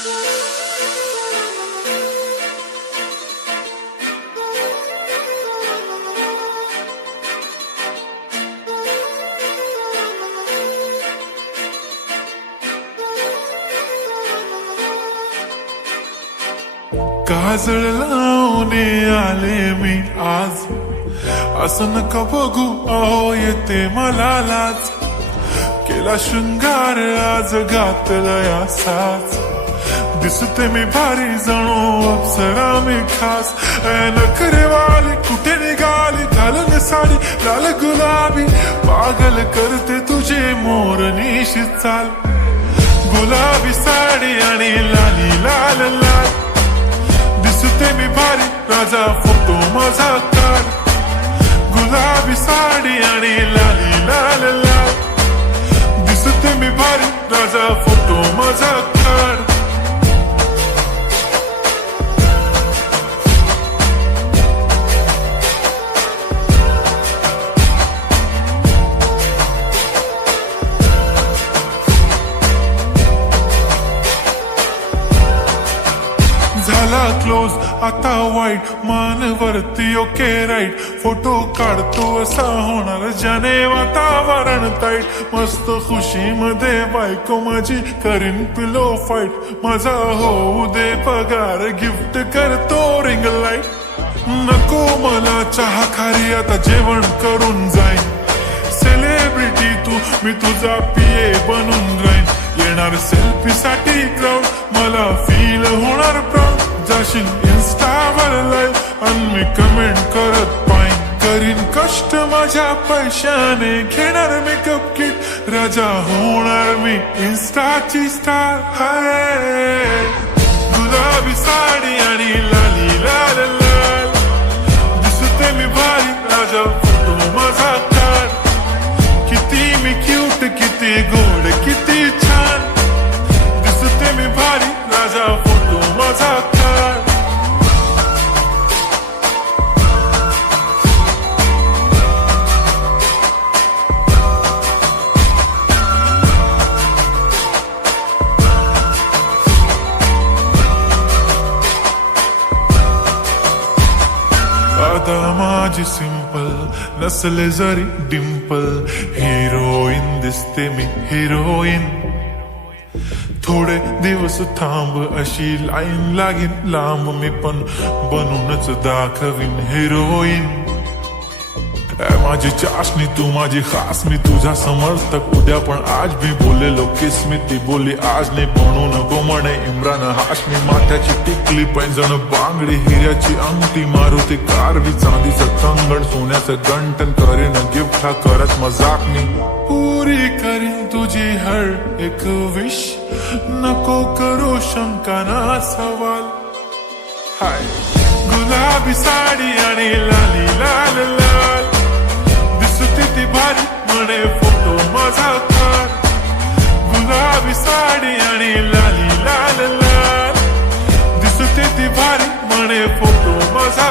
काजळ लावून आले मी आज, असं नका बघू अहो येते मला लाज. केला शृंगार आज घातलाय असाच, दिसते मी भारी जणू अप्सरा मी खास. नखरेवाली कुठे निघाली घालून साडी लाल गुलाबी, पागल करते तुझे मोरनीशी चाल. गुलाबी साडी आणि लाली लाल लाल, दिसते मी भारी राजा फोटो माझा काढ. गुलाबी साडी आणि लाली लाल लाल, दिसते मी भारी राजा फोटो माझा काढ. झाला क्लोज आता वाईट, मान वरती ओके राईट. फोटो काढतो असा होणार ज्याने वातावरण ताईट. मस्त खुशी मध्ये बायको माझी करीन पिलो फाईट. माझा होऊ दे पगार गिफ्ट करतो रिंग लाईट. नको मला चहा खारी आता जेवण करून जाईन. सेलिब्रिटी तू मी तुझा पिये बनून राहीन. येणार सेल्फी साठी क्राऊड मला फील होणार प्राऊड. जाशील इन्स्टावर लाईव्ह आणि मी कमेंट करत पाईन. करीन कष्ट माझ्या पैशाने घेणार मेकअप किट. राजा होणार मी इन्स्टाची स्टार. हाय गुलाबी साडी आणि लाली लाल लाल, दिसते मी भारी राजा फोटो माझा काढ. किती मी क्यूट किती गोड किती छान, दिसते मी भारी राजा फोटो माझा काढ. आता माझी सिंपल नसले जरी डिंपल, हिरोईन दिसते मी हिरोईन. थोडे दिवस थांब अशी लाईन लागीन लांब, मी पण बनूनच दाखवीन हिरोईन. माझी चाशनी तू माझी खास, मी तुझा समर्थक उद्या पण आज भी बोलेलो किस मी. ती बोली आज नाही बनू नको म्हणे इम्रान हाशमी. माथ्याची टिकली पैंजण बांगडी हिऱ्याची अंगठी, मारुती कारवी चांदीचं कंगण सोन्याचं गंटन. करीन गिफ्ट हा करत मजाक मी, पुरी करीन तुझी हर एक विश. नको करू शंका ना सवाल. हाय गुलाबी साडी आणि लाली लाल लाल, दिसते ती भारी म्हणे फोटो माझा काढ. गुलाबी साडी आणि लाली लाल लाल, दिसते ती भारी म्हणे फोटो माझा